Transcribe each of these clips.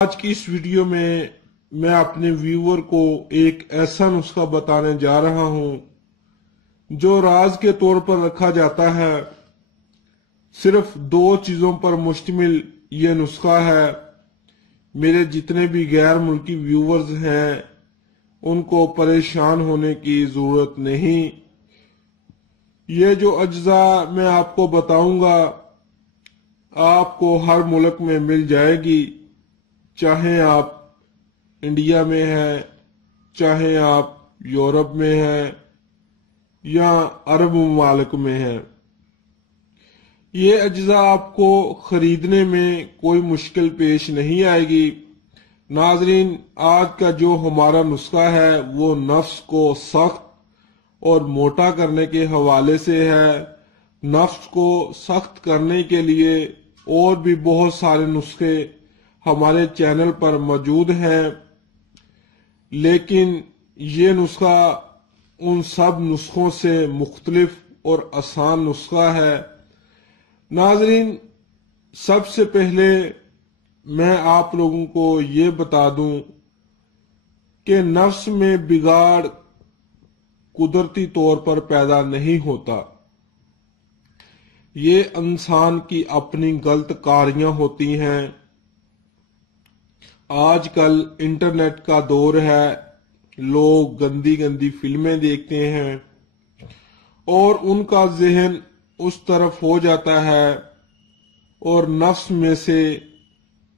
آج کی اس ویڈیو میں اپنے ویور کو ایک ایسا نسخہ بتانے جا رہا ہوں جو راز کے طور پر رکھا جاتا ہے۔ صرف 2 چیزوں پر مشتمل یہ نسخہ ہے۔ میرے جتنے بھی غیر ملکی ویورز ہیں ان کو پریشان ہونے کی ضرورت نہیں۔ یہ جو اجزاء میں آپ کو بتاؤں گا آپ کو ہر ملک میں مل جائے گی، چاہے آپ انڈیا میں ہیں، چاہے آپ یورپ میں ہیں یا عرب ممالک میں ہیں۔ یہ اجزاء آپ کو خریدنے میں کوئی مشکل پیش نہیں آئے گی۔ ناظرین، آج کا جو ہمارا نسخہ ہے وہ نفس کو سخت اور موٹا کرنے کے حوالے سے ہے۔ نفس کو سخت کرنے کے لیے اور بھی بہت سارے نسخے ہمارے چینل پر موجود ہیں، لیکن یہ نسخہ ان سب نسخوں سے مختلف اور آسان نسخہ ہے۔ ناظرین، سب سے پہلے میں آپ لوگوں کو یہ بتا دوں کہ نفس میں بگاڑ قدرتی طور پر پیدا نہیں ہوتا۔ یہ انسان کی اپنی غلط کاریاں ہوتی ہیں۔ آج کل انٹرنیٹ کا دور ہے، لوگ گندی گندی فلمیں دیکھتے ہیں اور ان کا ذہن اس طرف ہو جاتا ہے اور نفس میں سے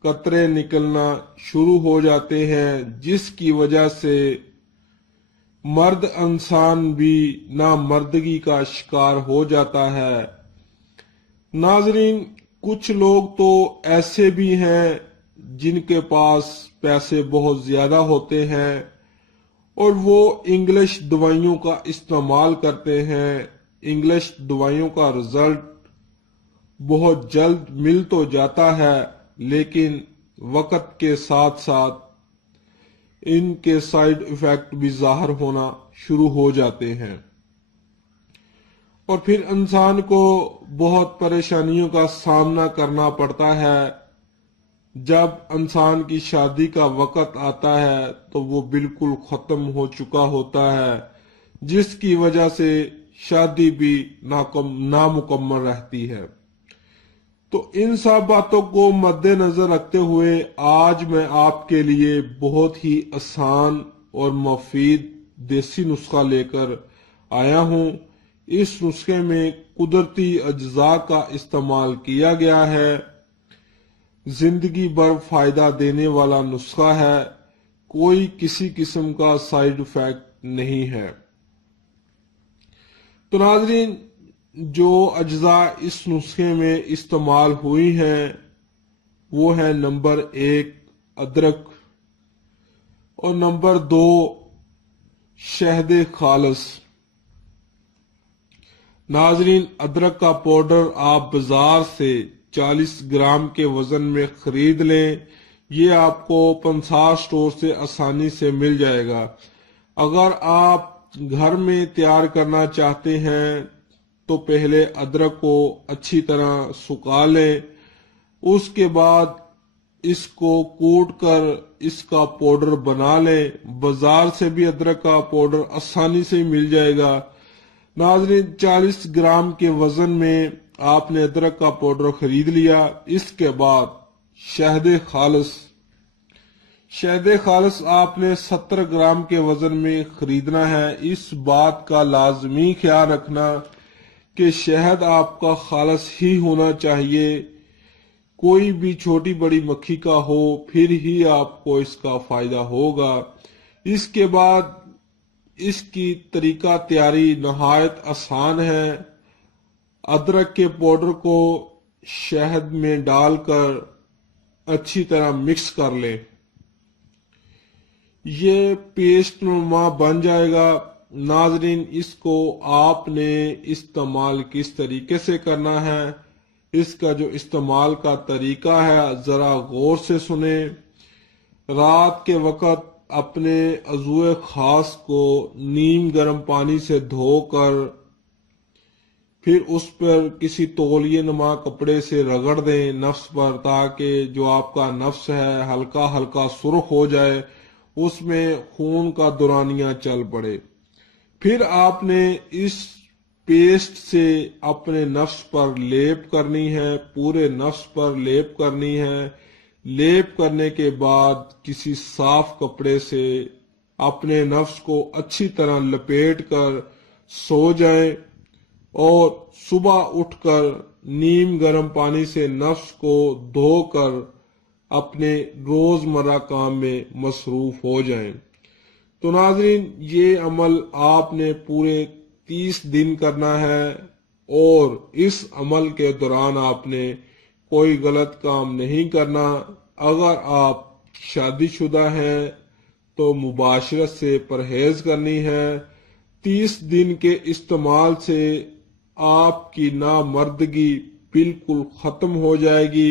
قطرے نکلنا شروع ہو جاتے ہیں، جس کی وجہ سے مرد انسان بھی نامردگی کا شکار ہو جاتا ہے۔ ناظرین، کچھ لوگ تو ایسے بھی ہیں جن کے پاس پیسے بہت زیادہ ہوتے ہیں اور وہ انگلش دوائیوں کا استعمال کرتے ہیں۔ انگلش دوائیوں کا رزلٹ بہت جلد مل تو جاتا ہے، لیکن وقت کے ساتھ ساتھ ان کے سائیڈ ایفیکٹ بھی ظاہر ہونا شروع ہو جاتے ہیں اور پھر انسان کو بہت پریشانیوں کا سامنا کرنا پڑتا ہے۔ جب انسان کی شادی کا وقت آتا ہے تو وہ بالکل ختم ہو چکا ہوتا ہے، جس کی وجہ سے شادی بھی نامکمل رہتی ہے۔ تو ان سب باتوں کو مد نظر رکھتے ہوئے آج میں آپ کے لیے بہت ہی آسان اور مفید دیسی نسخہ لے کر آیا ہوں۔ اس نسخے میں قدرتی اجزاء کا استعمال کیا گیا ہے۔ زندگی بھر فائدہ دینے والا نسخہ ہے، کوئی کسی قسم کا سائیڈ ایفیکٹ نہیں ہے۔ تو ناظرین، جو اجزاء اس نسخے میں استعمال ہوئی ہیں وہ ہے نمبر 1 ادرک اور نمبر 2 شہد خالص۔ ناظرین، ادرک کا پاؤڈر آپ بازار سے 40 گرام کے وزن میں خرید لیں، یہ آپ کو 50 سٹور سے آسانی سے مل جائے گا۔ اگر آپ گھر میں تیار کرنا چاہتے ہیں تو پہلے ادرک کو اچھی طرح سکھا لیں، اس کے بعد اس کو کوٹ کر اس کا پاؤڈر بنا لیں۔ بازار سے بھی ادرک کا پاؤڈر آسانی سے مل جائے گا۔ ناظرین، 40 گرام کے وزن میں آپ نے ادرک کا پاؤڈر خرید لیا۔ اس کے بعد شہد خالص آپ نے 70 گرام کے وزن میں خریدنا ہے۔ اس بات کا لازمی خیال رکھنا کہ شہد آپ کا خالص ہی ہونا چاہیے، کوئی بھی چھوٹی بڑی مکھی کا ہو پھر ہی آپ کو اس کا فائدہ ہوگا۔ اس کے بعد اس کی طریقہ تیاری نہایت آسان ہے۔ ادرک کے پاؤڈر کو شہد میں ڈال کر اچھی طرح مکس کر لیں، یہ پیسٹ نما بن جائے گا۔ ناظرین، اس کو آپ نے استعمال کس طریقے سے کرنا ہے، اس کا جو استعمال کا طریقہ ہے ذرا غور سے سنیں۔ رات کے وقت اپنے عضو خاص کو نیم گرم پانی سے دھو کر پھر اس پر کسی تولیے نما کپڑے سے رگڑ دیں نفس پر، تاکہ جو آپ کا نفس ہے ہلکا ہلکا سرخ ہو جائے، اس میں خون کا دورانیہ چل پڑے۔ پھر آپ نے اس پیسٹ سے اپنے نفس پر لیپ کرنی ہے، پورے نفس پر لیپ کرنی ہے۔ لیپ کرنے کے بعد کسی صاف کپڑے سے اپنے نفس کو اچھی طرح لپیٹ کر سو جائیں، اور صبح اٹھ کر نیم گرم پانی سے نفس کو دھو کر اپنے روزمرہ کام میں مصروف ہو جائیں۔ تو ناظرین، یہ عمل آپ نے پورے 30 دن کرنا ہے، اور اس عمل کے دوران آپ نے کوئی غلط کام نہیں کرنا۔ اگر آپ شادی شدہ ہیں تو مباشرت سے پرہیز کرنی ہے۔ 30 دن کے استعمال سے آپ کی نامردگی بالکل ختم ہو جائے گی۔